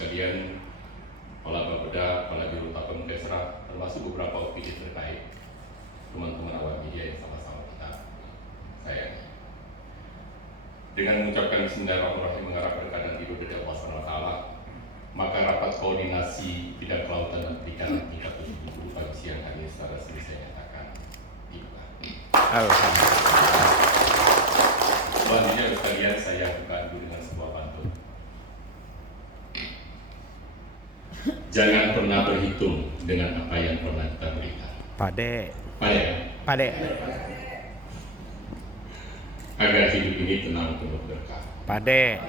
sekalian, Kepala Bapeda, Kepala Biro Tapeng Kesra, termasuk beberapa opini terkait teman-teman awak media yang sama-sama kita sayangi. Dengan mengucapkan Bismillahirrahmanirrahim, mengharap berkah dan ridho dari Allah SWT, maka rapat koordinasi bidang kelautan dan perikanan tingkat 70 pagi siang hari ini secara resmi saya nyatakan dibuka. Alhamdulillah. Selanjutnya sekalian saya buka dulu dengan sebuah pantun. Jangan pernah berhitung dengan apa yang pernah kita berikan. Pade. Pade. Agar hidup ini tenang penuh berkah. Pade.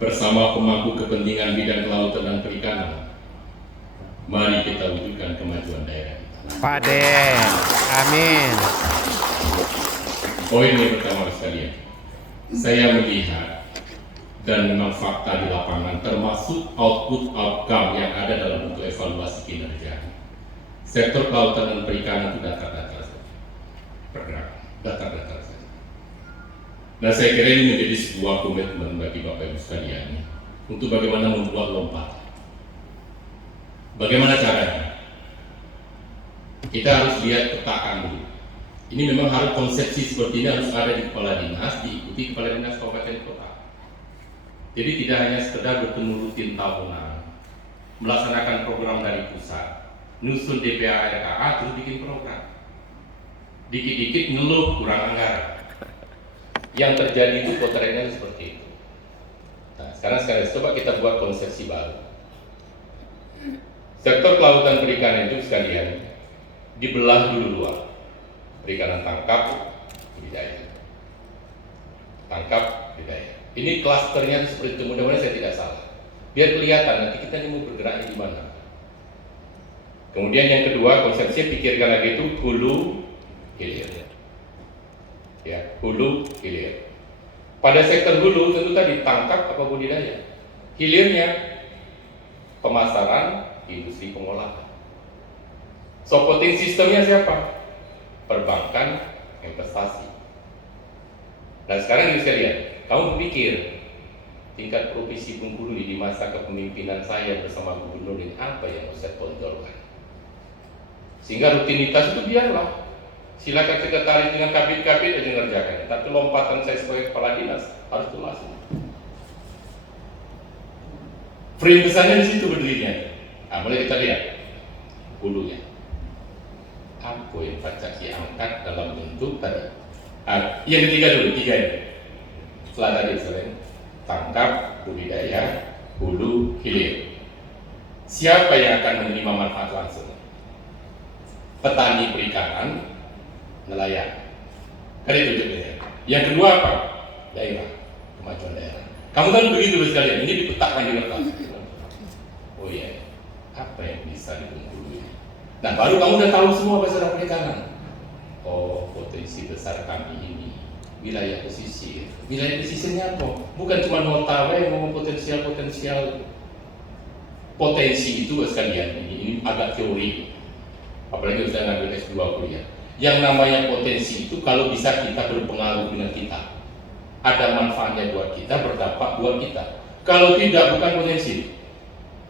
Bersama pemangku kepentingan bidang kelautan dan perikanan, mari kita wujudkan kemajuan daerah kita. Pade. Amin. Poin yang pertama sekalian, saya melihat dan memang fakta di lapangan termasuk outcome yang ada dalam bentuk evaluasi kinerja. Sektor kelautan dan perikanan itu datar-datar saja, bergerak datar-datar saja. Nah, saya kira ini menjadi sebuah komitmen bagi Bapak Ibu sekalian untuk bagaimana membuat lompatan. Bagaimana caranya? Kita harus lihat petakan dulu. Ini memang harus konsepsi seperti ini harus ada di kepala dinas, diikuti kepala dinas kabupaten kota. Jadi tidak hanya sekedar bertemu rutin tahunan, melaksanakan program dari pusat, nyusun DPA RKA terus bikin program. Dikit-dikit ngeluh kurang anggaran. Yang terjadi itu potretnya seperti itu. Nah, sekarang coba kita buat konsepsi baru. Sektor kelautan perikanan itu sekalian dibelah dulu dua. Perikanan tangkap, budidaya. Tangkap, budidaya. Ini klasternya seperti itu, mudah-mudahan saya tidak salah. Biar kelihatan nanti kita ini mau bergeraknya di mana. Kemudian yang kedua, konsepsi pikirkan lagi itu hulu hilir. Ya, hulu hilir. Pada sektor hulu tentu tadi tangkap apa budidaya. Hilirnya pemasaran, industri pengolahan. Supporting sistemnya siapa? Perbankan, investasi. Dan sekarang ini sekalian, kamu berpikir tingkat provinsi Bengkulu di masa kepemimpinan saya bersama gubernur ini apa yang harus saya tonjolkan? Sehingga rutinitas itu biarlah, silakan sekretaris dengan kabit-kabit aja ngerjakan. Tapi lompatan saya sebagai kepala dinas harus jelas. Frame besarnya di situ berdirinya. Nah, mulai kita lihat hulunya. Apa yang pacak diangkat dalam bentuk tadi? Yang ketiga dulu, tiga ini. Setelah tadi selain tangkap, budidaya, hulu, hilir. Siapa yang akan menerima manfaat langsung? Petani perikanan, nelayan. Kan itu jadinya. Yang kedua apa? Daerah, kemajuan daerah. Kamu kan begitu sekalian. Ini dipetakan di kertas. Oh iya, apa yang bisa dibungkus? Nah, baru kamu udah tahu semua masalah perikanan. Oh, potensi besar kami ini wilayah pesisir. Wilayah pesisirnya apa? Bukan cuma nota yang ngomong potensial. Potensi itu sekalian ini agak teori. Apalagi saya ngambil S2 kuliah. Yang namanya potensi itu kalau bisa kita berpengaruh dengan kita. Ada manfaatnya buat kita, berdampak buat kita. Kalau tidak, bukan potensi.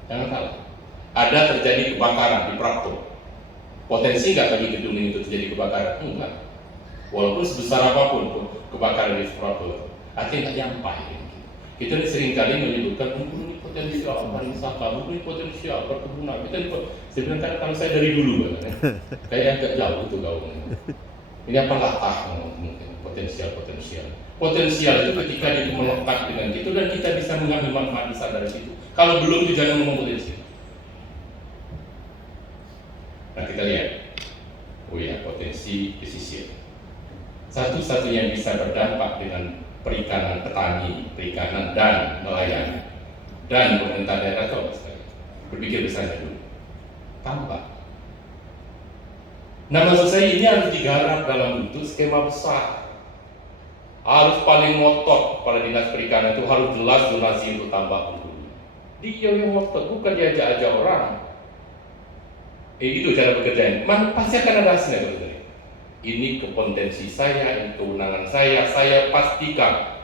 Jangan salah. Ada terjadi kebakaran di Prapto. Potensi nggak bagi gedung ini itu terjadi kebakaran? Enggak. Walaupun sebesar apapun kebakaran di Prapto, artinya nggak nyampai. Kita ini seringkali menyebutkan ini potensial pariwisata, ini potensial perkebunan. Sebenarnya kalau saya dari dulu kan, kayak agak jauh itu gaungnya. Ini apa latah mungkin potensial. Potensial itu ketika itu melekat dengan itu dan kita bisa mengambil manfaat besar dari situ. Kalau belum itu jangan ngomong potensi. Nah, kita lihat. Oh ya, potensi pesisir. Satu-satunya yang bisa berdampak dengan perikanan petani, perikanan dan nelayan dan pemerintah daerah itu sekali. Berpikir besarnya dulu. Tambak. Nah, maksud saya ini harus digarap dalam bentuk skema besar. Harus paling ngotot kepala dinas perikanan itu harus jelas zonasi untuk tambak dulu. Dia yang ngotot, bukan diajak-ajak orang. Itu cara bekerjanya. Pasti akan ada hasilnya betul. Ini kompetensi saya, ini kewenangan saya pastikan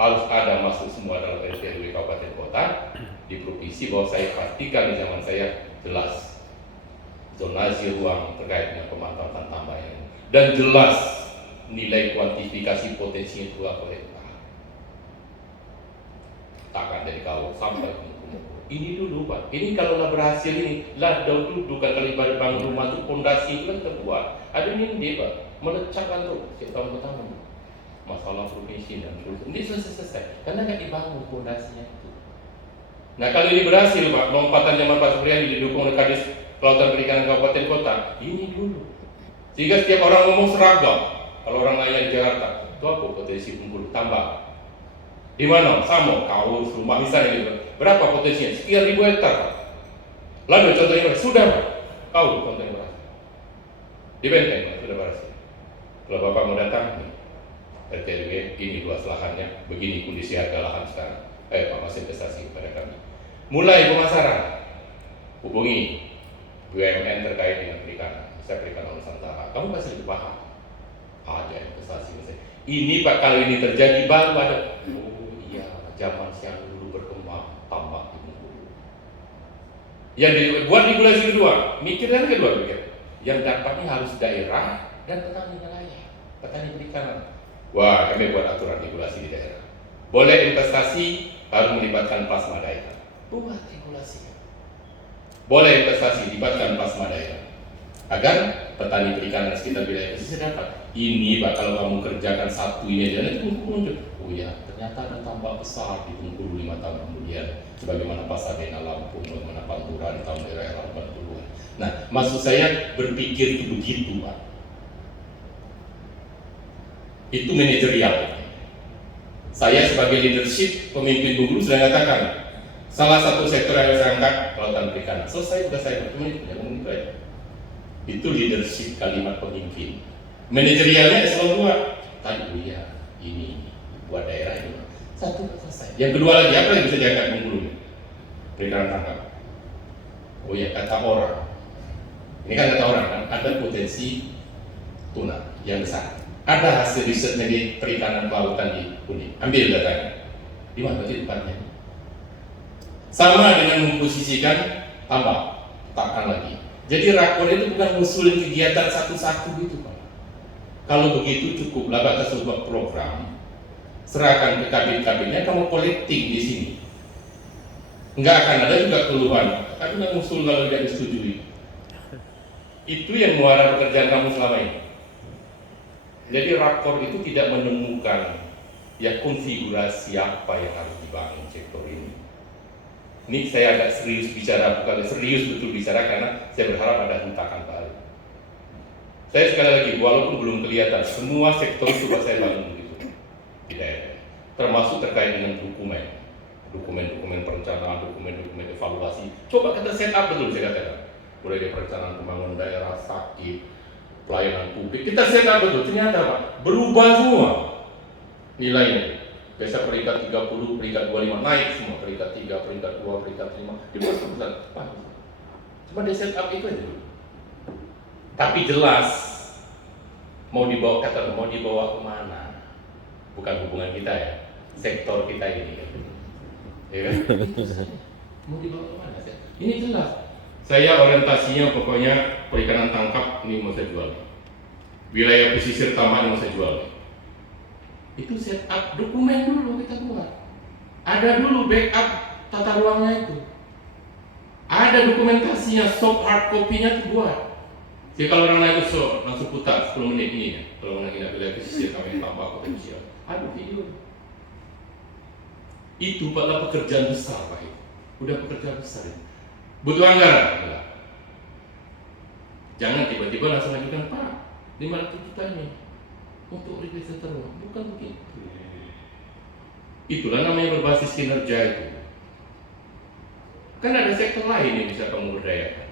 harus ada masuk semua dalam RPRW kabupaten kota di provinsi bahwa saya pastikan di zaman saya jelas zonasi ruang terkait dengan pemanfaatan tambahan dan jelas nilai kuantifikasi potensi itu apa ya. Takkan dari kalau sampai ini dulu Pak, ini kalau berhasil ini lah dulu bukan kali pada bangun rumah itu pondasi itu kan terbuat ada mimpi Pak melecahkan tuh setiap tahun pertama masalah provinsi dan seterusnya ini selesai karena nggak dibangun pondasinya itu. Nah kalau ini berhasil Pak, lompatan zaman Pak Supriyadi didukung oleh Kadis Kelautan Perikanan Kabupaten Kota ini dulu sehingga setiap orang ngomong seragam. Kalau orang nanya di Jakarta itu apa potensi Bengkulu tambah di mana? Samo, Kaus, rumah misalnya gitu. Berapa potensinya? Sekian ribu hektar Pak. Lalu contohnya berhasil. Sudah Pak, Kaus contohnya berhasil. Di Benteng Pak, sudah berhasil. Kalau Bapak mau datang, RTW ini luas lahannya, begini kondisi harga lahan sekarang. Pak masih investasi kepada kami. Mulai pemasaran, hubungi BUMN terkait dengan perikanan. Saya perikanan Nusantara. Kamu pasti lebih paham. Ada investasi. Ini Pak kalau ini terjadi baru ada. Zaman siang dulu berkembang tambak di Bengkulu. Yang dibuat regulasi kedua, mikirnya kedua pikir. Yang dapatnya harus daerah dan petani nelayan, petani perikanan. Wah, kami buat aturan regulasi di daerah. Boleh investasi harus melibatkan plasma daerah. Buat regulasinya. Boleh investasi libatkan plasma daerah. Agar petani perikanan sekitar wilayah pesisir dapat. Ini Pak kalau kamu kerjakan satu ini aja nanti muncul. Oh ya, ternyata ada tambak besar di Bengkulu 5 tahun kemudian. Sebagaimana Pasadena, Lampung, bagaimana Pantura di tahun daerah 80-an. Nah, maksud saya berpikir itu begitu Pak. Itu manajerial. Saya sebagai leadership pemimpin Bengkulu sudah katakan salah satu sektor yang saya angkat kelautan perikanan. Selesai sudah saya cuma itu ngomong itu aja. Itu leadership kalimat pemimpin. Manajerialnya eselon 2. Tadi ya ini buat daerah ini. Satu selesai. Yang kedua lagi apa yang bisa diangkat Bengkulu? Perikanan tangkap. Oh ya kata orang. Ini kan kata orang kan ada potensi tuna yang besar. Ada hasil risetnya di perikanan kelautan di Kuning. Ambil datanya. Di mana sih tempatnya? Sama dengan memposisikan tambak, takkan lagi. Jadi rakor itu bukan ngusulin kegiatan satu-satu gitu Pak. Kalau begitu cukuplah batas sebuah program, serahkan ke kabin-kabinnya, kamu collecting di sini. Enggak akan ada juga keluhan, tapi nggak ngusul kalau tidak disetujui. Itu yang muara pekerjaan kamu selama ini. Jadi rakor itu tidak menemukan ya konfigurasi apa yang harus dibangun sektor ini. Ini saya agak serius bicara, bukan serius betul bicara karena saya berharap ada hentakan baru. Saya sekali lagi, walaupun belum kelihatan, semua sektor coba saya bangun begitu di daerah, termasuk terkait dengan dokumen perencanaan, dokumen evaluasi. Coba kita set up betul, saya katakan, mulai dari perencanaan pembangunan daerah, sakit, pelayanan publik, kita set up betul. Ternyata Pak, berubah semua nilainya. Biasa peringkat 30, peringkat 25 naik semua, peringkat 3, peringkat 2, peringkat 5 di bawah pusat. Cuma di set up itu aja dulu. Tapi jelas mau dibawa kemana? Bukan hubungan kita ya, sektor kita ini. Ya kan? Mau dibawa kemana? Ini jelas. Saya orientasinya pokoknya perikanan tangkap ini mau saya jual. Wilayah pesisir taman mau saya jual. Itu set up dokumen dulu kita buat. Ada dulu backup tata ruangnya itu. Ada dokumentasinya, soft hard copy-nya itu buat. Jadi kalau orang naik itu langsung putar 10 menit ini ya. Kalau orang naik wilayah pesisir kami tambah potensial. Ada video. Itu adalah pekerjaan besar Pak. Udah pekerjaan besar ya. Butuh anggaran. Enggak. Jangan tiba-tiba langsung ajukan Pak 500 juta ini untuk riset terus, bukan begitu. Itulah namanya berbasis kinerja itu. Kan ada sektor lain yang bisa kamu berdayakan.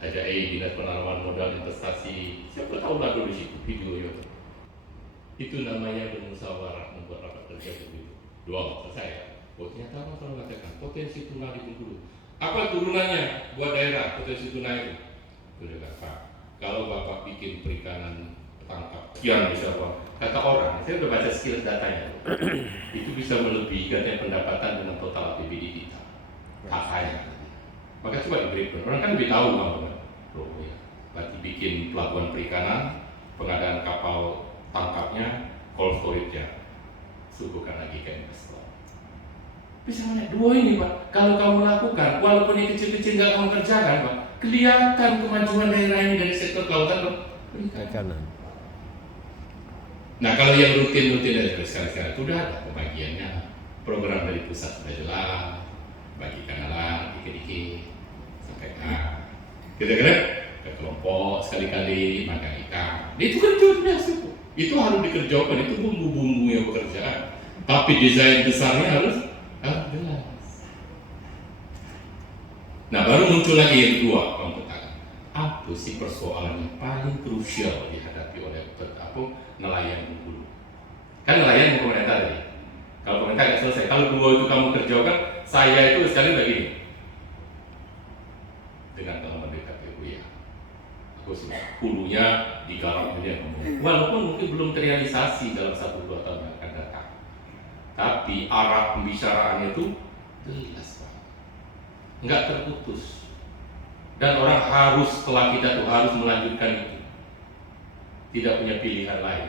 Ada Dinas Penanaman Modal Investasi, siapa tahu lah di situ video itu. Itu namanya bermusyawarah membuat rapat kerja begitu. Dua selesai. Oh ternyata apa kalau mengatakan potensi tuna di Bengkulu. Apa turunannya buat daerah potensi tuna itu? Sudah Pak. Kalau Bapak bikin perikanan tangkap sekian bisa Pak. Kata orang, saya udah baca skill datanya. Itu bisa melebihi katanya pendapatan dengan total APBD kita. hak saya. Maka coba diberi, orang kan lebih tahu kamu kan, ya. Berarti bikin pelabuhan perikanan, pengadaan kapal tangkapnya, cold storage-nya, suguhkan lagi ke investor. Bisa melihat dua ini Pak, kalau kamu lakukan, walaupun yang kecil-kecil nggak kamu kerjakan Pak, kelihatan kemajuan daerah ini dari sektor kelautan perikanan. Nah kalau yang rutin-rutin dari sekarang itu udah ada pembagiannya, program dari pusat sudah jelas, bagikan alat dikit-dikit sampai kira-kira ke kelompok sekali-kali makan ikan. Itu kan juga biasa, itu harus dikerjakan, itu bumbu-bumbunya pekerjaan. Tapi desain besarnya harus jelas. Nah baru muncul lagi yang kedua, kamu katakan apa sih persoalan yang paling krusial dihadapi oleh nelayan Bengkulu? Kan nelayan yang komentar tadi. Kalau komentar nggak selesai, kalau dua itu kamu kerjakan, saya itu sekali begini dengan teman BKPU ya. Aku sudah hulunya digarap dia ngomong. Walaupun mungkin belum terrealisasi dalam 1-2 tahun yang akan datang, tapi arah pembicaraannya itu jelas Pak, nggak terputus. Dan orang harus, setelah kita tuh harus melanjutkan itu, tidak punya pilihan lain,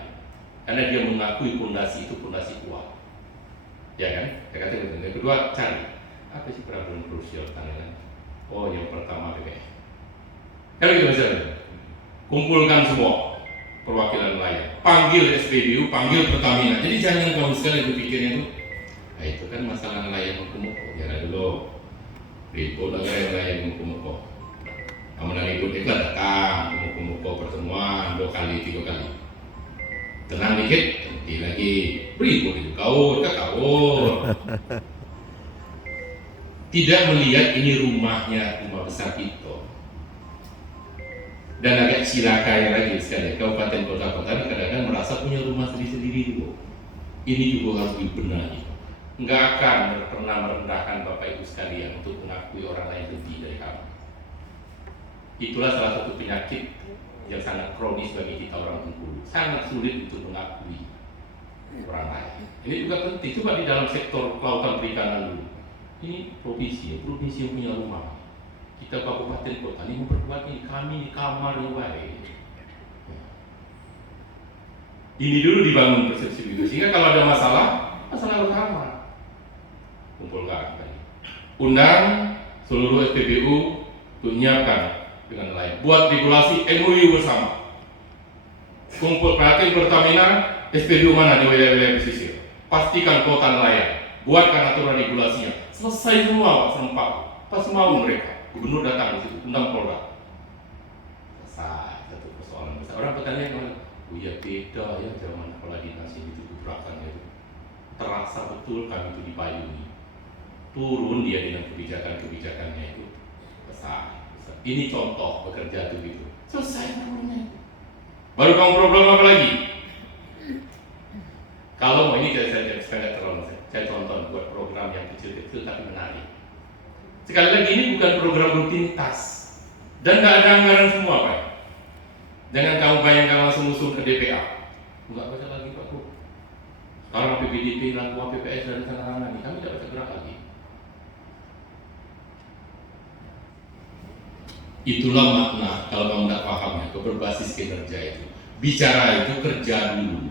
karena dia mengakui fondasi itu fondasi kuat, ya kan? Saya katakan betul. Yang kedua, cari apa sih problem krusial tangan? Oh, yang pertama BBM. Kan gitu misalnya, kumpulkan semua perwakilan nelayan, panggil SPBU, panggil Pertamina. Jadi jangan kamu sekali berpikirnya itu, nah itu kan masalah nelayan muko-muko. Jangan dulu, ribut nelayan muko-muko. Kamu lagi ikut iklan datang, muko-muko pertemuan 2 kali 3 kali. Tenang dikit, nanti lagi beribut itu kaur. Tidak melihat ini rumahnya, rumah besar kita. Dan agak cilakanya lagi sekali, kabupaten kota-kota ini kadang-kadang merasa punya rumah sendiri-sendiri juga. Ini juga harus dibenahi. Nggak akan pernah merendahkan Bapak Ibu sekalian untuk mengakui orang lain lebih dari kamu. Itulah salah satu penyakit yang sangat kronis bagi kita orang Bengkulu. Sangat sulit untuk mengakui orang lain. Ini juga penting. Coba di dalam sektor kelautan perikanan dulu. Ini provinsi yang punya rumah. Kita kabupaten kota ini memperkuat ini, kami di kamar yang baik. Ini dulu dibangun persepsi itu, sehingga kalau ada masalah bersama. Kumpulkan tadi. Undang seluruh SPBU untuk menyiapkan dengan lain. Buat regulasi MOU bersama. Kumpul perhatian Pertamina, SPBU mana di wilayah-wilayah pesisir. Pastikan kota nelayan. Buatkan aturan regulasinya. Selesai semua Pak, serempak. Pasti mau mereka. Gubernur datang di situ, undang Polda. Selesai satu persoalan besar. Orang bertanya, oh iya beda ya zaman kepala dinas ini itu gerakannya itu. Terasa betul kami itu dipayungi. Turun dia dengan kebijakan-kebijakannya itu. Selesai. Ini contoh bekerja itu gitu. Selesai problemnya. Baru kamu problem apa lagi? Kalau mau ini saya nggak terlalu saya contoh buat program yang kecil-kecil tapi menarik. Sekali lagi ini bukan program rutinitas dan nggak ada anggaran semua Pak. Jangan kamu bayangkan langsung usul ke DPA. Nggak baca lagi Pak Bu. Sekarang PPDP laku PPS dari sana-sana ini kami tidak bisa gerak lagi. Itulah makna kalau kamu tidak pahamnya berbasis kinerja itu. Bicara itu kerja dulu.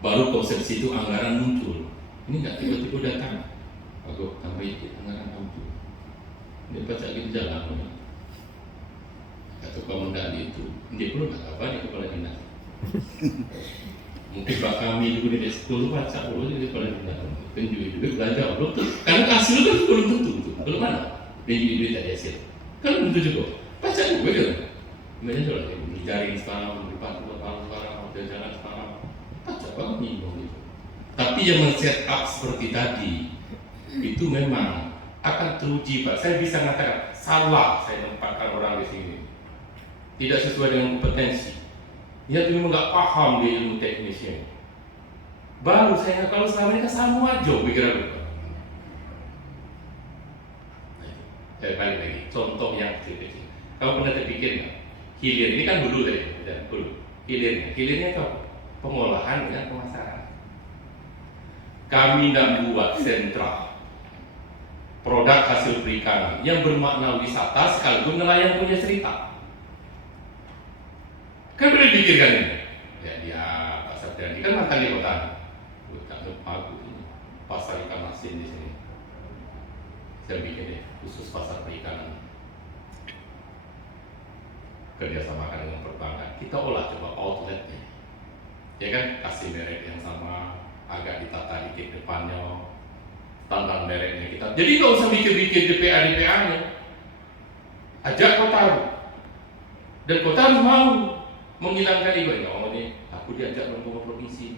Baru konsepsi itu anggaran muncul. Ini nggak tiba-tiba datang. Aku tambah itu anggaran muncul. Dia baca lagi jalan. Atau komandan itu, dia pun nggak apa nih kepala dinas. Mungkin Pak kami dulu di sekolah baca dulu di kepala dinas. Kan juga belajar belum tuh. Karena hasil kan belum tentu, belum ada. Dan juga tadi hasil. Kan belum tentu juga. Baca juga kan. Gimana coba? Jaring sekarang, berlipat sekarang, jalan sekarang. Baca banget bingung gitu. Tapi yang men-set up seperti tadi itu memang akan teruji Pak. Saya bisa mengatakan salah saya tempatkan orang di sini. Tidak sesuai dengan kompetensi. Dia tuh memang nggak paham di ilmu teknisnya. Baru saya kalau selama ini kan sama aja pikiran itu. Saya balik lagi. Contoh yang kecil-kecil. Kamu pernah terpikir nggak? Hilir ini kan hulu tadi, hulu. Hilirnya itu pengolahan dengan pemasaran. Kami tidak buat sentra produk hasil perikanan yang bermakna wisata sekaligus nelayan punya cerita. Kan boleh dipikirkan ini. Ya dia Pak Satriandi kan mantan di kota. Tak lupa ini pasar ikan asin di sini. Saya bikin deh khusus pasar perikanan. Kerjasamakan dengan perbankan. Kita olah coba outletnya. Ya kan kasih merek yang sama, agak ditata dikit depannya, standar mereknya kita. Jadi nggak usah bikin DPA-nya. Ajak kota, dan kota harus mau menghilangkan ego. Oh ini aku diajak membawa provinsi.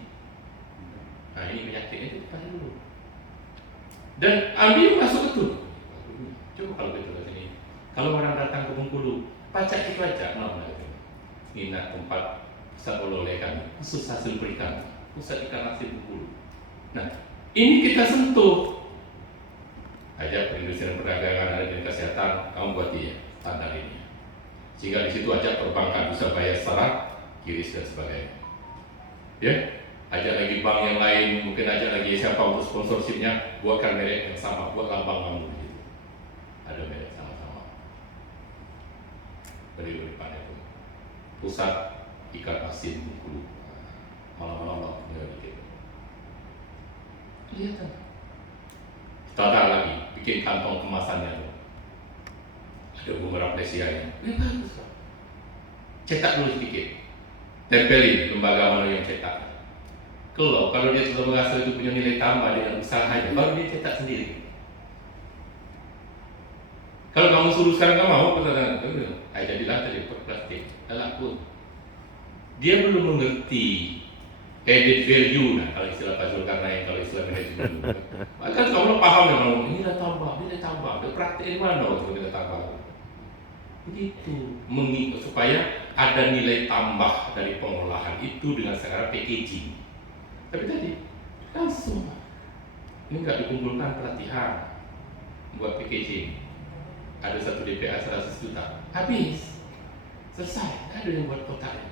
Nah ini penyakitnya itu kita dulu. Dan ambil masuk betul. Coba kalau betul sini. Kalau orang datang ke Bengkulu, pajak itu aja, nginap tempat pusat oleh-oleh kami, khusus hasil perikanan, pusat ikan asin Bengkulu. Nah ini kita sentuh. Ajak perindustrian perdagangan dan kesehatan, kamu buat dia standar ini. Sehingga di situ ajak perbankan bisa bayar secara kiris dan sebagainya. Ya, ajak lagi bank yang lain, mungkin ajak lagi siapa untuk sponsorshipnya, buatkan merek yang sama, buat lambang kamu gitu. Ada merek sama-sama. Beri depan itu. Pusat ikan asin Bengkulu. Malam-malam tinggal dikit. Lihat kan. Tata lagi, bikin kantong kemasannya tuh. Ada bunga rafflesianya. Ini bagus kan? Cetak dulu sedikit. Tempelin lembaga mana yang cetak. Kalau dia sudah merasa itu punya nilai tambah dengan usahanya, baru dia cetak sendiri. Kalau kamu suruh sekarang kamu mau, jadilah tadi plastik. Pun. Dia belum mengerti added value, nah kalau istilah Pak Zulkarnain, kalau istilah manajemen. Kan kamu paham ya, ini dah tambah, dia praktek mana waktu kita tambah. Begitu, supaya ada nilai tambah dari pengolahan itu dengan cara packaging. Tapi tadi langsung, ini nggak dikumpulkan pelatihan buat packaging. Ada satu DPA 100 juta, habis, selesai, nggak ada yang buat kotaknya.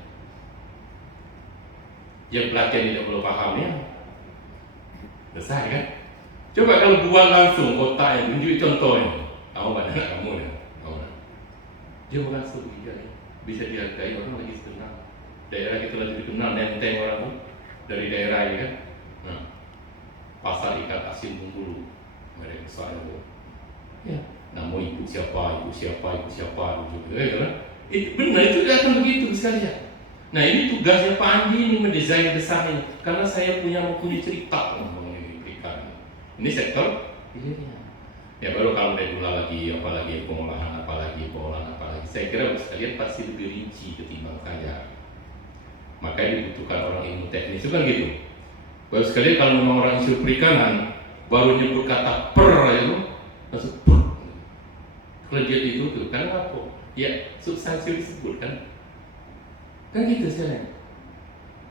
Yang pelatihan tidak perlu pahamnya, selesai kan? Coba kalau buat langsung kotak yang tunjuk contohnya, kamu pada anak kamu ya, dia langsung bisa dihargai orang lagi setengah. Daerah kita lagi dikenal nenteng orang tuh dari daerah ini kan. Nah, pasar ikan asin Bengkulu, mereka besar itu. Ya, nama ibu siapa gitu kan? Itu benar itu datang begitu sekalian. Nah ini tugasnya Pak Andi ini mendesain desain ini, karena saya mempunyai cerita mengenai ikan. Ini sektor hilirnya. Ya baru kalau dari gula lagi, apalagi pengolahan, apalagi. Saya kira sekalian pasti lebih rinci ketimbang saya. Makanya dibutuhkan orang ilmu teknis itu kan gitu. Baru sekalian kalau memang orang isu perikanan baru nyebut kata per itu langsung per. Kalau dia itu tuh, karena apa? Ya substansi disebut kan. Kan gitu sekarang.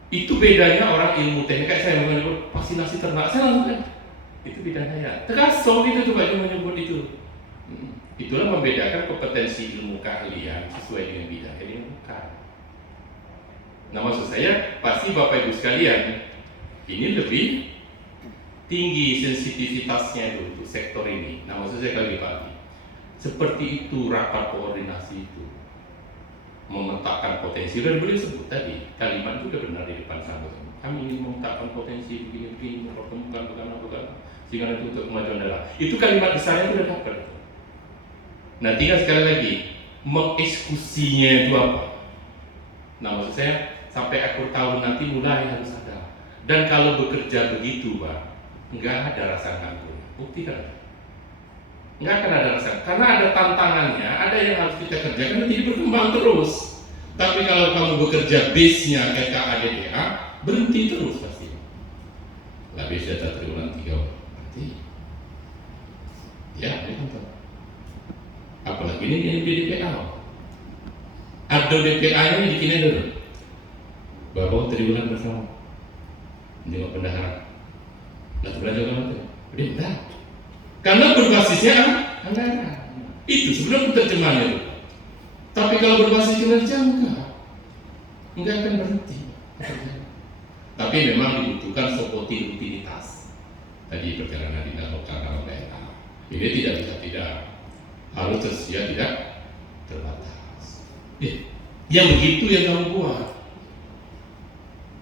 Itu bedanya orang ilmu teknik kayak saya menyebut vaksinasi ternak, saya langsung kan itu bidang saya. Terkasong itu coba dia menyebut itu. Itulah membedakan kompetensi ilmu keahlian sesuai dengan bidang yang bukan. Nah maksud saya pasti Bapak Ibu sekalian ini lebih tinggi sensitivitasnya itu untuk sektor ini. Nah maksud saya kali pagi seperti itu rapat koordinasi itu. Memetakan potensi dan beliau sebut tadi kalimat itu sudah benar di depan sana. Kami ingin memetakan potensi begini mempertemukan bukan sehingga nanti untuk kemajuan daerah. Itu kalimat besarnya sudah dapat. Nah tinggal sekali lagi mengeksekusinya itu apa? Nah maksud saya sampai akhir tahun nanti mulai harus ada. Dan kalau bekerja begitu Pak, nggak ada rasa nganggur. Bukti kan? Nggak akan ada rasa, karena ada tantangannya, ada yang harus kita kerjakan, jadi berkembang terus. Tapi kalau kamu bekerja base-nya KKADDA, berhenti terus pasti. Lah base data triwulan 3 berarti. Ya, ini contoh. Apalagi ini di DPA. Ada DPA-nya bikinnya dulu. Bahwa triwulan bersama. Ini pendahara. Lah belajar kan itu. Udah enggak. Karena berbasisnya anggaran. Itu sebelum terjemahan itu. Tapi kalau berbasis kinerja enggak akan berhenti. Tapi memang dibutuhkan sebuah rutinitas. Tadi perjalanan di dalam daerah. Ini tidak bisa tidak, harus tersedia tidak terbatas. Yang begitu yang kamu buat.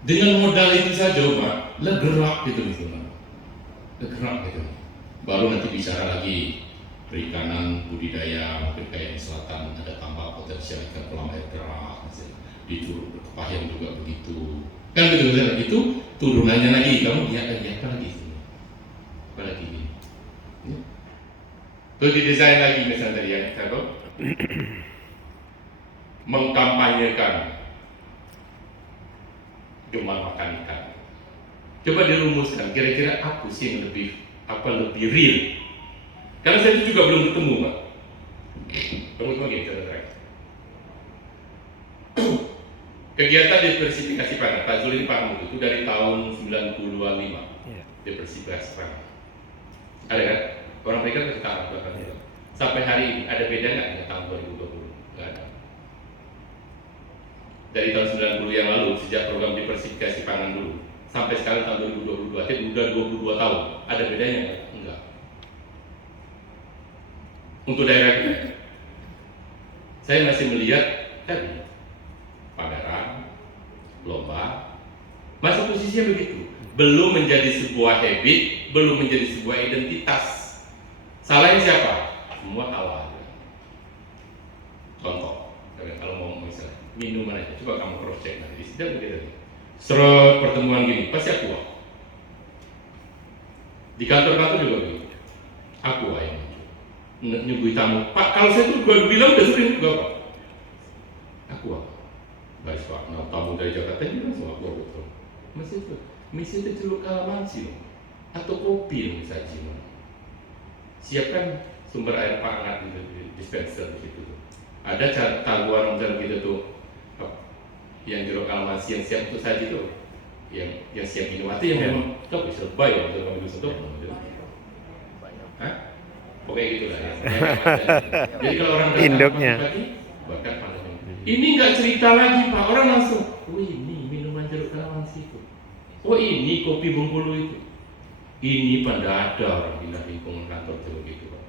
Dengan modal itu saja, Pak, gerak gitu misalnya. Gerak gitu. Baru nanti bicara lagi perikanan budidaya, mungkin kayak di selatan ada tambah potensial ikan kolam air gerak, di Curug Kepahang juga begitu. Kan gitu misalnya, itu turunannya lagi, kamu lihat lagi apa lagi sih? Apa lagi ini? Terus didesain lagi misalnya tadi yang kita tahu, mengkampanyekan gemar makan ikan. Coba dirumuskan kira-kira apa sih yang lebih real. Karena saya itu juga belum ketemu, Pak. Kamu cuma gini, cara terakhir. Kegiatan diversifikasi pangan, Pak Zul ini paham itu dari tahun 1995. Diversifikasi pangan. Ada kan? Orang mereka kasih tahu bahkan sampai hari ini ada beda nggak dengan tahun 2020? Nggak ada. Dari tahun 90 yang lalu, sejak program diversifikasi pangan dulu sampai sekarang tahun 2022, artinya sudah 22 tahun. Ada bedanya nggak? Enggak. Untuk daerah kita, saya masih melihat tadi Padaran, Lomba, masih posisinya begitu. Belum menjadi sebuah habit, belum menjadi sebuah identitas. Salahnya siapa? Semua awal. Contoh, kalau mau misalnya minuman aja, coba kamu cross check nanti. Tidak begitu. Serot pertemuan gini, pasti Aqua. Di kantor-kantor juga begitu. Aqua yang nyuguhi tamu. Pak, kalau saya tuh gue bilang udah sering juga, Pak. Aqua. Baik, Pak. Nah, tamu dari Jakarta juga semua Aqua betul. Masih itu. Misi itu Celuk Kalamansi loh. Atau kopi yang disaji. Siapkan sumber air hangat di dispenser di situ. Ada tabuan model gitu tuh, yang jeruk kalamansi yang siap untuk saji tuh, yang siap minum itu yang memang coba serba ya untuk kamu itu. Hah? Pokoknya gitu lah ya. Jadi kalau orang Induknya. bahkan pandang ini nggak cerita lagi, Pak, orang langsung, oh ini minuman jeruk kalamansi itu, oh ini kopi Bengkulu itu. Ini pada ada orang pindah lingkungan kantor itu begitu, Pak.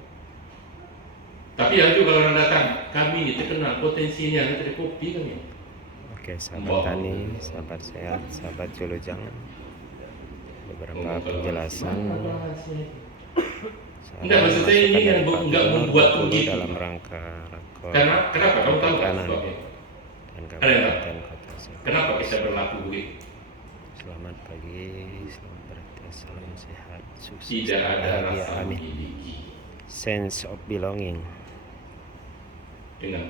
Tapi yang itu kalau orang datang, kami ini terkenal potensinya dari kopi kami. Oke, sahabat tani, sahabat sehat, sahabat Julujang. Beberapa penjelasan. Enggak, maksud saya ini yang enggak membuat begitu dalam rangka rakor. Kenapa? Kamu tahu kan sebabnya? Dan Kabupaten Kota Solo. Kenapa kita berlaku begitu? Selamat pagi, selamat beraktivitas, salam sehat, sukses, Tidak ada bahagia, rasa amin. memiliki Sense of belonging. dengan